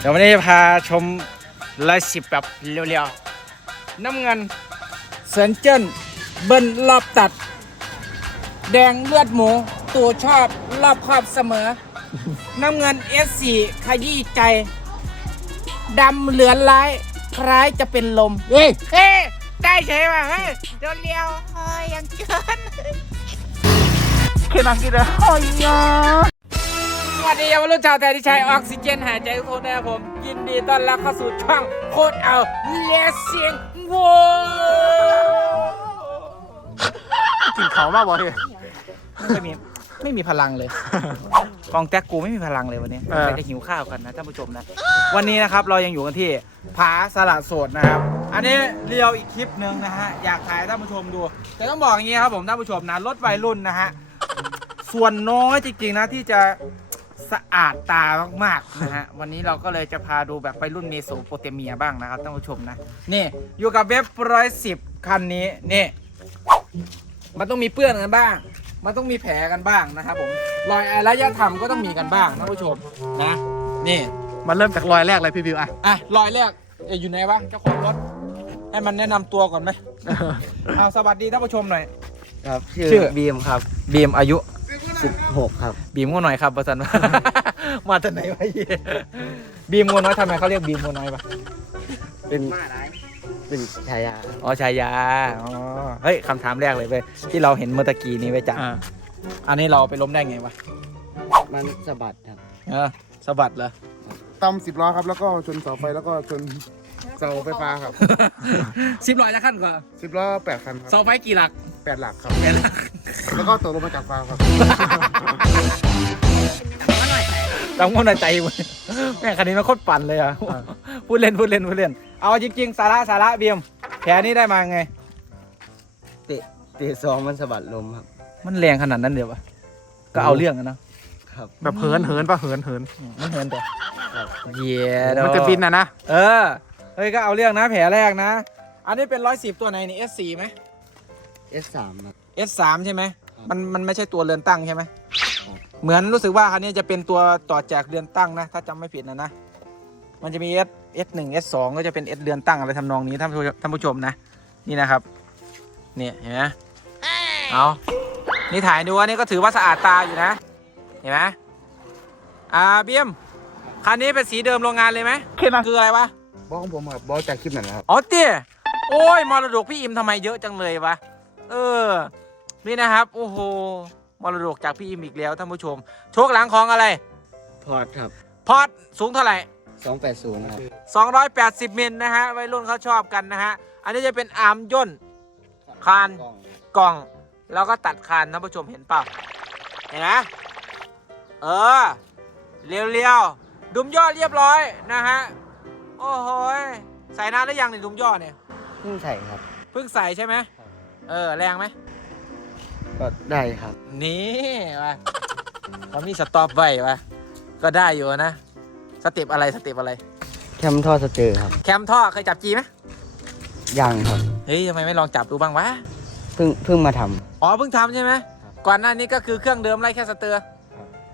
เดี๋ยววันนี้จะพาชมลายสิบแบบเร็วๆ น้ำเงินเซินเจิ้นเบิ้ลรอบตัด แดงเลือดหมู ตัวชอบรอบครอบเสมอ น้ำเงิน S4 ขยี้ใจ ดำเหลือนร้าย คล้ายจะเป็นลม เฮ้ยเฮ้ยได้ใช่ป่ะเฮ้ยเร็วเร็วๆเฮ้ยยังเกินขึ้นมากินเลยโอ้ยยอส วัสดีเยาวรุ่นชาวไทยที่ใช้ออกซิเจนหายใจทุกคนนะครับผม ยินดีต้อนรับเข้าสู่ช่องโคตรเอาเลสเสียงโว้กินเขามากบ่เฮ้ยไม่มีไม่มีพลังเลย กองแท็กกูไม่มีพลังเลยวันนี้เออใครจะหิวข้าวกันนะท่านผู้ชมนะ วันนี้นะครับเรายังอยู่กันที่ผาสละโสดนะครับ อันนี้เรียวอีกคลิปหนึ่งนะฮะอยากถ่ายให้ท่านผู้ชมดูแต่ต้องบอกอย่างนี้ครับผมท่านผู้ชมนะรถวัยรุ่นนะฮะส่วนน้อยจริงๆนะที่จะ สะอาดตามากๆนะฮะวันนี้เราก็เลยจะพาดูแบบวัยรุ่นเมโสโปเตเมียบ้างนะครับท่านผู้ชมนะนี่อยู่กับเว็บร้อยสิบคันนี้นี่มันต้องมีเปื้อนกันบ้าง มันต้องมีแผลกันบ้างนะครับผมรอยอารยธรรมก็ต้องมีกันบ้างท่านผู้ชมนะนี่มันเริ่มจากรอยแรกเลยพี่บิวอะอะรอยแรกเอ๊ะอยู่ไหนวะเจ้าของรถให้มันแนะนำตัวก่อนไหมเอาสวัสดีท่านผู้ชมหน่อยครับชื่ชื่ออบีมครับ บีมอายุ 16ครับ บีมงัวน้อยครับประสัน มาจากไหนวะเหี้ยบีมงัวน้อยทำไมเขาเรียกบีมงัวน้อยวะเป็นเป็นชายาอ๋อชายาอ๋อเฮ้ยคำถามแรกเลยเว้ยที่เราเห็นเมื่อตะกี้นี้ไว้จ้ะอ่าอันนี้เราไปล้มได้ไงวะมันสะบัดครับ เออสะบัดเหรอ ตำสิบล้อครับ แล้วก็ชนเสาไฟแล้วก็ชนเสาไฟฟ้าครับสิบร้อยละขั้นกว่าสิบล้อแปดคันครับเสาไฟกี่หลักแปดหลักครับแล้ วก็ตกลงมาจากฟ้าครับตามคนในใจเว้ยแม่งคันนี้มันโคตรปั่นเลยอะพูดเล่นพูดเล่นพูดเล่น เอาจริงๆสาระสาระเบียมแผลนี้ได้มาไง เตะเตะซองมันสะบัดลมครับ มันแรงขนาดนั้นเดียววะก็เอาเรื่องอะเนาะครับ แบบเหินเหินปะเหินเหินอืมมันเหินแต่ครับเย้ดมันจะบินนะนะ เออ เฮ้ยก็เอาเรื่องนะแผลแรกนะ อันนี้เป็นร้อยสิบตัวไหนนี่ S4 ไหม S3 ครับ S3 ใช่ไหมครับมันมันไม่ใช่ตัวเรือนตั้งใช่ไหมครับเหมือนรู้สึกว่าคันนี้จะเป็นตัวต่อจากเรือนตั้งนะ ถ้าจำไม่ผิดนะนะ มันจะมี S S1 S2 ก็จะเป็น S เรือนตั้งอะไรทำนองนี้ท่านผู้ชมท่านผู้ชมนะ นี่นะครับ เนี่ยเห็นไหมเอานี่ถ่ายดูอันนี้ก็ถือว่าสะอาดตาอยู่นะ เห็นไหมอ่าเบียมคันนี้เป็นสีเดิมโรงงานเลยไหมคืออะไรวะบอสของผมครับบอสจากคลิปนั่นแหละครับ อ๋อเตี้ยโอ้ยมรดกพี่อิมทำไมเยอะจังเลยวะ เออ นี่นะครับ โอ้โหมรดกจากพี่อิมอีกแล้วท่านผู้ชม โชคหลังของอะไร พอร์ตครับพอดสูงเท่าไหร่ 280ครับ280มิลนะฮะวัยรุ่นเขาชอบกันนะฮะ อันนี้จะเป็นอาร์มย่น คาน กล้องกล่อง แล้วก็ตัดคานท่านผู้ชมเห็นเปล่าเห็นไหมเออเรียวๆดุมย่อเรียบร้อยนะฮะโอ้โหยใส่นานหรือยังเนี่ยดุมย่อเนี่ยเพิ่งใส่ครับ เพิ่งใส่ใช่ไหมครับเออแรงไหม ก็ได้ครับ นี่วะเขามีสต็อปไว้วะก็ได้อยู่นะ สเต็ปอะไรสเต็ปอะไร แคมท่อสเตอร์ครับแคมท่อเคยจับจีไหมยังครับเฮ้ยทำไมไม่ลองจับดูบ้างวะ เพิ่งเพิ่งมาทอ๋อเพิ่งทำใช่ไหมครับก่อนหน้านี้ก็คือเครื่องเดิมไล่แค่สเตอร์ครับ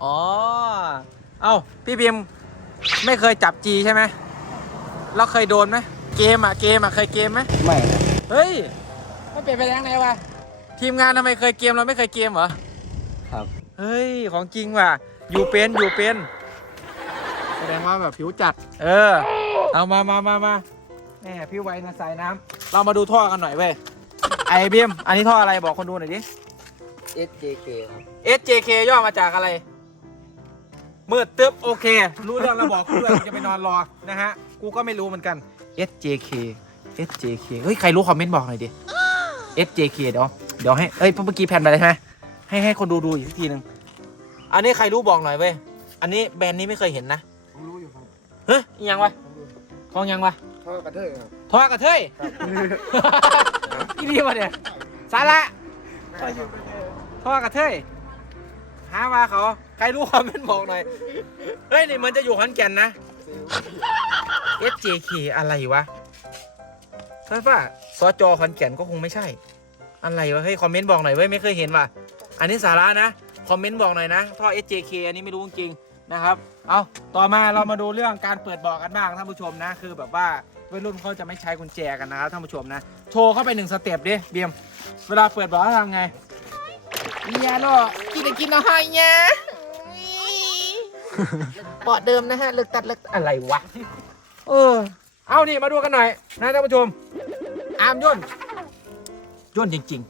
อ๋อ เอ้าพี่บีมไม่เคยจับจีใช่ไหมเราเคยโดนไหมเกมอะเกมอะเคยเกมไหมำไม่ครับเฮ้ยไม่เปลี่ยนไปทางไหนวะ ทีมงานทำไมเคยเกมเราไม่เคยเกมเหรอ ครับ เฮ้ย ของจริงว่ะ อยู่เป็นอยู่เป็น แสดงว่าแบบผิวจัด เออ เอามามามามาแหมพี่ไว้นะสายน้ำเรามาดูท่อกันหน่อยเว้ย ไอเบียมอันนี้ท่ออะไรบอกคนดูหน่อยดิ SJK ครับ SJK ย่อมาจากอะไร มืดตึ๊บโอเค รู้เรื่องแล้วบอกกูด้วยกูจะไปนอนรอ นะฮะ กูก็ไม่รู้เหมือนกัน SJK SJK เฮ้ย ใครรู้คอมเมนต์บอกหน่อยดิ SJK เดี๋ยว เดี๋ยวให้ เอ้ยเมื่อกี้แผ่นไปเลยใช่ไหมให้ให้คนดูดูอีกทีหนึ่งอันนี้ใครรู้บอกหน่อยเว้ย อันนี้แบรนด์นี้ไม่เคยเห็นนะ ผมรู้อยู่ครับเฮ้ยอิหยังวะของยังวะท่อกระเทยครับทอกระเทยนี่ดีวะเนี่ย สาระทอกระเทยหามาเขา ใครรู้ความเป็นบอกหน่อย เฮ้ยนี่มันจะอยู่ขอนแก่นนะ SJK อะไรวะใช่ป่ะสจขอนแก่นก็คงไม่ใช่ อะไรวะเฮ้ยคอมเมนต์บอกหน่อยเว้ยไม่เคยเห็นว่ะ อันนี้สาระนะคอมเมนต์บอกหน่อยนะท่อ SJK อันนี้ไม่รู้จริงๆนะครับเอาต่อมาเรามาดูเรื่องการเปิดเบอกกันบ้างท่านผู้ชมนะคือแบบว่าวัยรุ่นเขาจะไม่ใช้กุญแจกันนะครับท่านผู้ชมนะโชว์เข้าไปหนึ่งสเต็ปดิเบียมเวลาเปิดเบอกเขาทำไงเยาโลกินได้กินเอาให้เนี่ยเบาะเดิมนะฮะเลิกตัดเลิกอะไรวะเออเอานี่มาดูกันหน่อยนะท่านผู้ชมอาร์มย่น ย่นจริง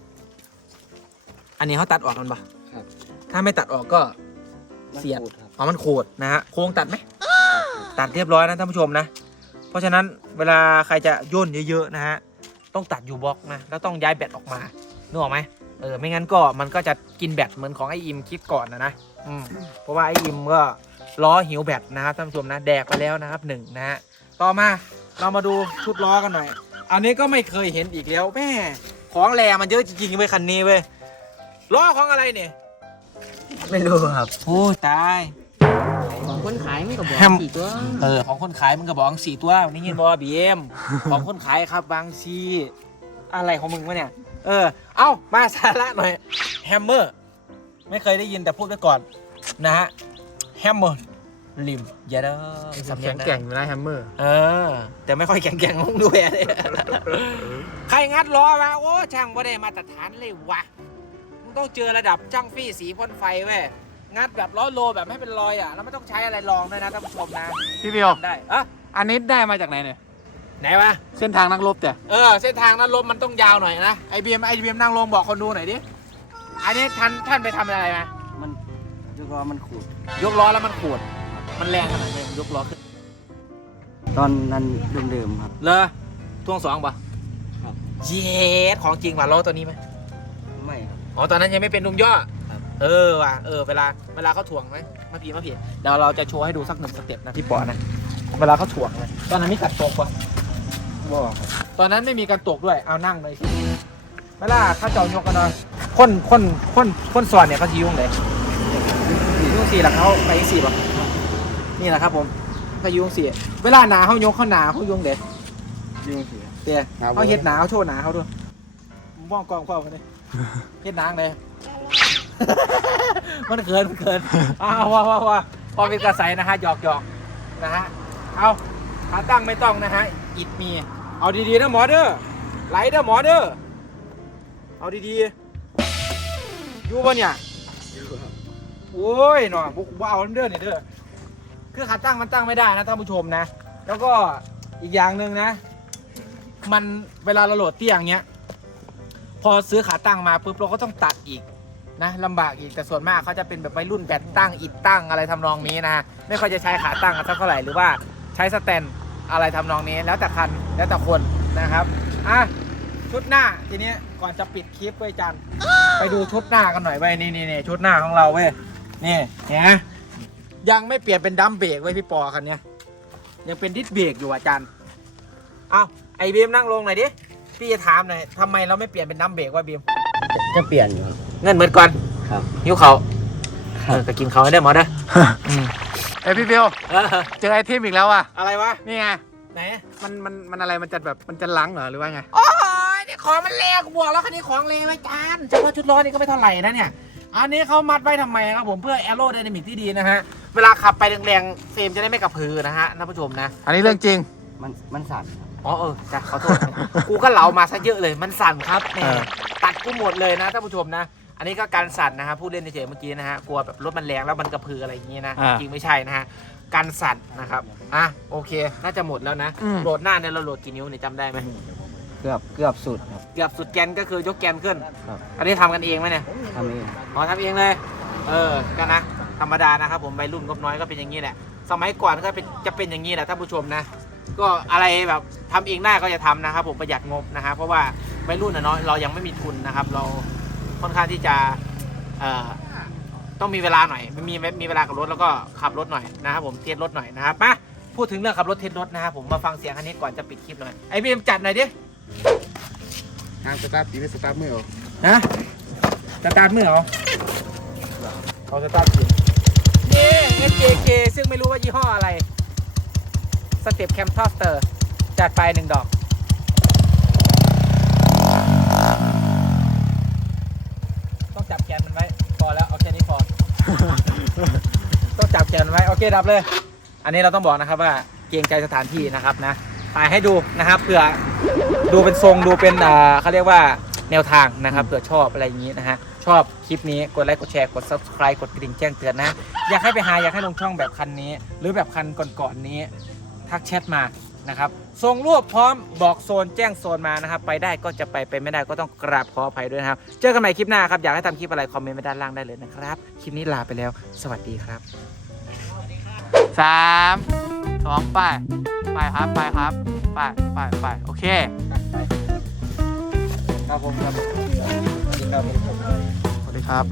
ๆ อันนี้เขาตัดออกกันปะครับ ถ้าไม่ตัดออกก็ เสียด มันขูครับ อ๋อมันโขดนะฮะโค้งตัดไหม ตัดเรียบร้อยนะท่านผู้ชมนะ เพราะฉะนั้นเวลาใครจะย่นเยอะๆนะฮะต้องตัดอยู่บล็อกนะแล้วต้องย้ายแบตออกมานึกออกไหมเออไม่งั้นก็มันก็จะกินแบตเหมือนของไออิมคิดก่อนนะนะอืมเพราะว่าไออิมก็ล้อหิวแบตนะครับท่านผู้ชมนะแดกไปแล้วนะครับหนึ่งนะฮะต่อมาเรามาดูชุดล้อกันหน่อย อันนี้ก็ไม่เคยเห็นอีกแล้วแม่ ของแรมันเยอะจริงๆเว้ยคันนี้เว้ยล้อของอะไรเนี่ยไม่รู้ครับโอ้ตายของคนขายไม่ก็บอกแฮมสี่ตัวเออของคนขายมึงก็บอกอังสี่ตัวนี่ยินบอกบีเอ็มของคนขายครับบางซีอะไรของมึงวะเนี่ย เออ เอ้ามาสาระหน่อยแฮมเมอร์ ไม่เคยได้ยินแต่พูดไปก่อนนะฮะแฮมเมอร์ ลิมอย่าเด้อสำเนีแข็ยงงนะแกร่งอยู่นะแฮมเมอร์ เออ แต่ไม่ค่อยแข็งแกร่งลงด้วยเลยใครงัดล้อมาโอ้ช่างบ่ได้มาตรฐานเลยวะมึงต้องเจอระดับจ้างฟี่สีพ่นไฟเว้ยงัดแบบล้อโลแบบไม่เป็นรอยอะแล้วไม่ต้องใช้อะไรรองด้วยนะท่านผู้ชมนะพี่บิวได้เอะอันนี้ได้มาจากไหนเนี่ย ไหนวะเส้นทางนักรบแต่เออ เส้นทางนั้นลมมันต้องยาวหน่อยนะไอบีเอ็มไอบีเอ็มนั่งลงบอกคนดูหน่อยดิอันนี้ท่านท่านไปทำอะไรมามันแล้วก็มันขูดยกล้อแล้วมันขวด มันแรงขนาดไหนยกล้อขึ้นตอนนั้นเดิมๆครับ เลอท่วงสองปะครับ เย็ดของจริงว่ะล้อตัวนี้ไหมไม่ครับ อ๋อตอนนั้นยังไม่เป็นลุงย่อครับ เออว่ะเออเวลาเวลาเขาถ่วงไหมมาพีมาพีเดี๋ยวเราจะโชว์ให้ดูสักหนึ่งสเต็ปนะพี่ปอนะเวลาเขาถ่วงนะตอนนั้นมีกัดตกปะบ่ครับตอนนั้นไม่มีการตกด้วยเอานั่งเลยสิเวลาเขาเจาะยกกันหน่อยคนคนคนคนสอนเนี่ยเขาจะยุ่งเลยยุ่งสี่หลังเขาไปสี่ป่ะ นี่แหละครับผมเขายุ่งสี่เวลาหนาเขายกเขาหนาเขายุ่งเด็ดยุ่งเสียเตี้ยเขาเฮ็ดหนาเขาโชว์หนาเขาด้วยมองกองความกันเลยเฮ็ดหนางเลยมันเขินมันเขินอ้าวว้าวว้าวว้าวพอเป็นกระใสนะฮะหยอกหยอกนะฮะเอาขาตั้งไม่ต้องนะฮะอิดมี เอาดีๆนะหมอเด้อไหลเด้อหมอเด้อเอาดีๆอยู่ปะเนี่ยโอ้ยหน่อยบุกบ่เอาเด้อเนี่ยเด้อ คือขาตั้งมันตั้งไม่ได้นะท่านผู้ชมนะ แล้วก็อีกอย่างหนึ่งนะ มันเวลาเราโหลดเตี้ยงเงี้ย พอซื้อขาตั้งมาปุ๊บเราก็ต้องตัดอีกนะลำบากอีกแต่ส่วนมากเขาจะเป็นแบบวัยรุ่นแบตตั้งอิดตั้งอะไรทำนองนี้นะไม่ค่อยจะใช้ขาตั้งกันสักเท่าไหร่หรือว่าใช้สแตนอะไรทำนองนี้ แล้วแต่คันแล้วแต่คนนะครับอะชุดหน้าทีนี้ก่อนจะปิดคลิปเว้ยจันไปดูชุดหน้ากันหน่อยเว้ยนี่นี่นี่ชุดหน้าของเราเว้ยนี่เห็นไหม ยังไม่เปลี่ยนเป็นดัมเบรกเว้ยพี่ปอคันเนี้ยยังเป็นดิสเบรกอยู่อาจารย์เอาไอบีมนั่งลงหน่อยดิพี่จะถามหน่อยทำไมเราไม่เปลี่ยนเป็นดัมเบรกวะบีมจะเปลี่ยนอยู่ครับ เงินเหมือนก่อนครับ หิวเขาเออก็กินเขาให้ได้หมอเด้ออืมเอ้ยพี่บิวเออเจอไอเทมอีกแล้วว่ะอะไรวะนี่ไงไหนมันมันมันอะไรมันจะแบบมันจะลังเหรอหรือว่าไงโอ้ยนี่ของมันแรงกูบอกแล้วคันนี้ของแรงไว้จานเฉพาะชุดล้อนี่ก็ไม่เท่าไหร่นะเนี่ย อันนี้เขามัดไว้ทำไมครับผมเพื่อแอโรไดนามิกที่ดีนะฮะ เวลาขับไปแรงๆเฟรมจะได้ไม่กระพือนะฮะท่านผู้ชมนะอันนี้เรื่องจริง มันมันสั่นครับอ๋อเออจ้ะขอโทษกูก็เหลามาซะเยอะเลยมันสั่นครับแหมเออ ตัดกูหมดเลยนะท่านผู้ชมนะ อันนี้ก็การสั่นนะฮะพูดเล่นเฉยๆเมื่อกี้นะฮะกลัวแบบรถมันแรงแล้วมันกระพืออะไรอย่างงี้นะอ่าจริงไม่ใช่นะฮะการสั่นนะครับอะโอเค น่าจะหมดแล้วนะอืม โหลดหน้าเนี่ยเราโหลดกี่นิ้วเนี่ยจำได้ไหมเกือบเกือบสุดครับ เกือบสุดแกนก็คือยกแกนขึ้น ครับ อันนี้ทำกันเองไหมเนี่ย ทำเองอ๋อทำเองเลย เออ ก็นะธ รรมดานะครับผมวัยรุ่นก็น้อยก็เป็นอย่างนี้แหละ สมัยก่อนก็เป็นจะเป็นอย่างนี้แหละท่านผู้ชมนะ ก็อะไรแบบทำเองได้ก็จะทำนะครับผมประหยัดงบนะฮะเพราะว่าวัยรุ่นนะเนาะเรายังไม่มีทุนนะครับ เราค่อนข้างที่จะเอ่อต้องมีเวลาหน่อยมีมีเวลากับรถแล้วก็ขับรถหน่อยนะครับผมเทสรถหน่อยนะครับมาพูดถึงเรื่องขับรถเทสรถนะครับผมมาฟังเสียงอันนี้ก่อนจะปิดคลิปหน่อยไอ้บีมจัดหน่อยดิทางสตาร์ทตีไม่สตาร์ทไม่ออกนะสตาร์ทมือเหรอเขาสตาร์ทผิดนี่ FJK ซึ่ งไม่รู้ว่ายี่ห้ออะไร สเต็ปแคมทอสเตอร์ จัดไปหนึ่งดอก ต้องจับแกนมันไว้ พอแล้วเอาแค่นี้พอ ต้องจับแขนไว้ โอเคดับเลย อันนี้เราต้องบอกนะครับว่าเกรงใจสถานที่นะครับนะถ่ายให้ดูนะครับเผื่อดูเป็นทรงดูเป็นอ่าเขาเรียกว่าแนวทางนะครับเผื่อชอบอะไรอย่างนี้นะฮะ ชอบคลิปนี้กดไลค์กดแชร์กด subscribe กดกระดิ่งแจ้งเตือนนะ อยากให้ไปหาอยากให้ลงช่องแบบคันนี้ หรือแบบคันก่อนๆนี้ ทักแชทมานะครับส่งรูปพร้อมบอกโซนแจ้งโซนมานะครับ ไปได้ก็จะไปไปไม่ได้ก็ต้องกราบขออภัยด้วยนะครับ เจอกันใหม่คลิปหน้าครับ อยากให้ทำคลิปอะไรคอมเมนต์ไว้ด้านล่างได้เลยนะครับ คลิปนี้ลาไปแล้ว สวัสดีครับสามสองไป ไปครับไปครับ ไปไปไปโอเค ครับผมครับสวัสดี ครับสวัสดีครับ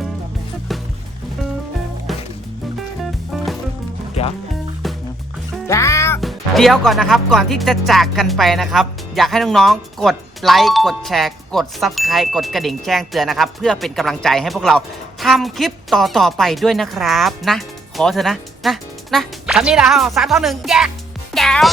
เดี๋ยวเดี๋ยวก่อนนะครับ ก่อนที่จะจากกันไปนะครับ อยากให้น้องๆ กดไลค์ กดแชร์ กด Subscribe กดกระดิ่งแจ้งเตือนนะครับ เพื่อเป็นกำลังใจให้พวกเราทำคลิปต่อๆไปด้วยนะครับ นะ ขอเถอะนะ นะ นะคำนี้นะฮะสามท่อหนึ่งแยกแก้ว